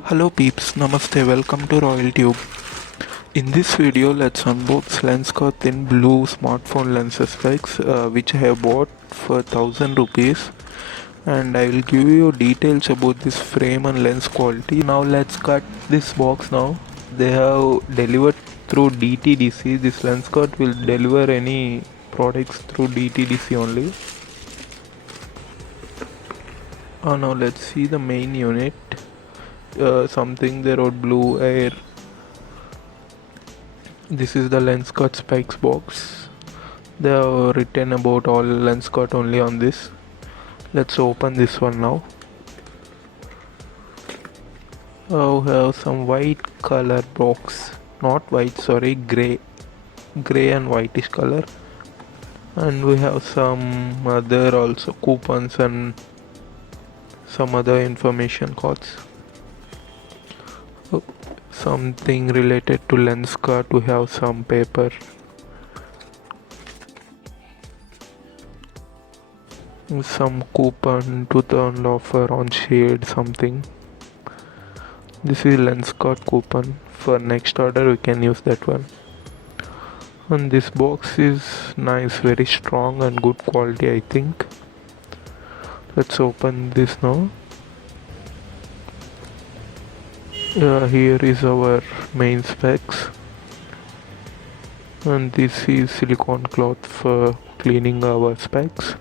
Hello peeps, namaste, welcome to RoyalTube. In this video, let's unbox Lenskart in blue smartphone lenses specs which I have bought for 1000 rupees, and I will give you details about this frame and lens quality. Now let's cut this box now. They have delivered through DTDC. This Lenskart will deliver any products through DTDC only. Now let's see the main unit. Something they wrote blue air. This is the Lenskart specs box. They have written about all Lenskart only on this. Let's open this one now. We have some white color box. Not white, sorry, grey and whitish color. And we have some other also coupons and some other information codes. Something related to Lenskart. We have some paper. Some coupon to turn offer on shade something. This is Lenskart coupon. For next order we can use that one. And this box is nice, very strong and good quality, I think. Let's open this now. Here is our main specs, and this is silicone cloth for cleaning our specs.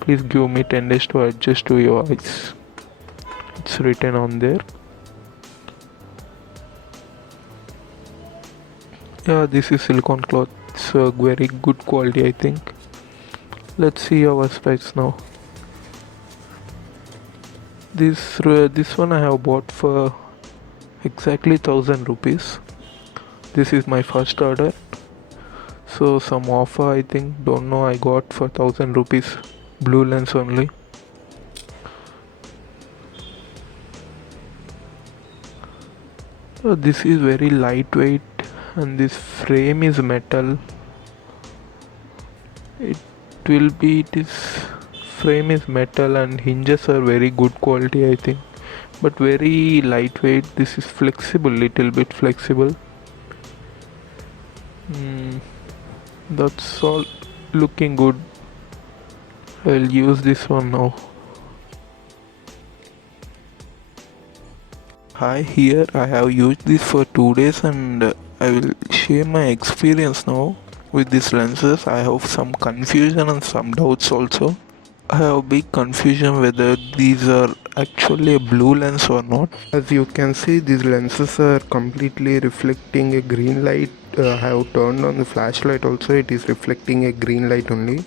Please give me 10 days to adjust to your eyes. It's written on there. This is silicone cloth. It's a very good quality, I think. Let's see our specs now. This one I have bought for exactly 1000 rupees. This is my first order, so some offer, I think, don't know, I got for 1000 rupees blue lens only. This is very lightweight, and this frame is metal. This frame is metal and hinges are very good quality, I think, but very lightweight. This is flexible, little bit flexible. That's all looking good. I'll use this one now. Here I have used this for 2 days, and I will share my experience now with these lenses. I have some confusion and some doubts also. I have big confusion whether these are actually a blue lens or not. As you can see, these lenses are completely reflecting a green light. I have turned on the flashlight also, it is reflecting a green light only.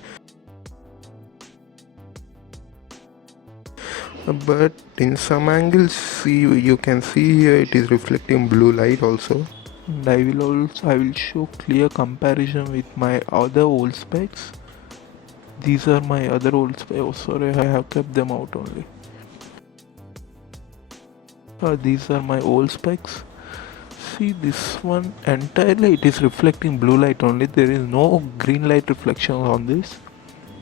But in some angles, you can see here it is reflecting blue light also. And I will show clear comparison with my other old specs. These are my other old specs. Oh sorry, I have kept them out only. These are my old specs. See, this one entirely it is reflecting blue light only. There is no green light reflection on this.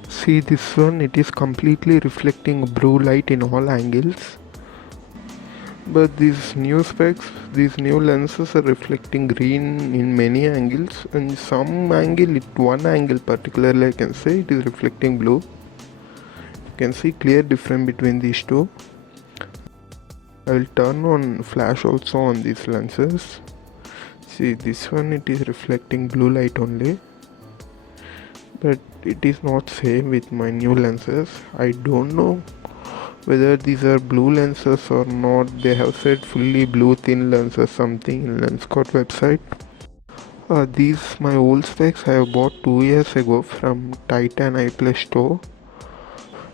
See, this one, it is completely reflecting blue light in all angles. But these new specs, these new lenses are reflecting green in many angles, and some angle, one angle particularly I can say, it is reflecting blue. You can see clear difference between these two. I will turn on flash also on these lenses. See, this one, it is reflecting blue light only, but it is not same with my new lenses. I don't know whether these are blue lenses or not. They have said fully blue thin lenses something in Lenskart website. These my old specs I have bought 2 years ago from Titan Eye Plus store.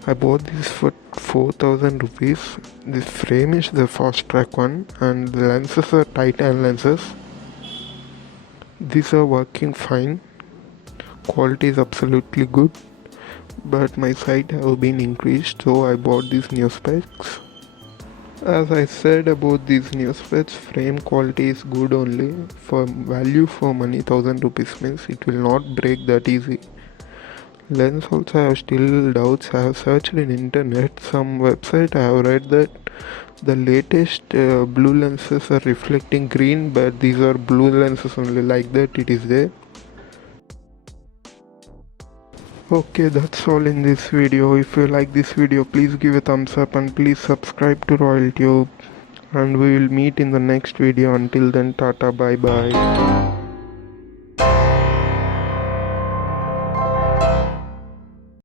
I bought this for 4000 rupees. This frame is the fast track one, and the lenses are Titan lenses. These are working fine. Quality is absolutely good, but my sight have been increased, so I bought these new specs. As I said about these new specs, frame quality is good only. For value for money, 1000 rupees means it will not break that easy. Lens also I have still doubts. I have searched in internet. Some website I have read that the latest blue lenses are reflecting green, but these are blue lenses only, like that it is there. Okay, that's all in this video. If you like this video, please give a thumbs up and please subscribe to RoyalTube. And we will meet in the next video. Until then, tata, bye bye.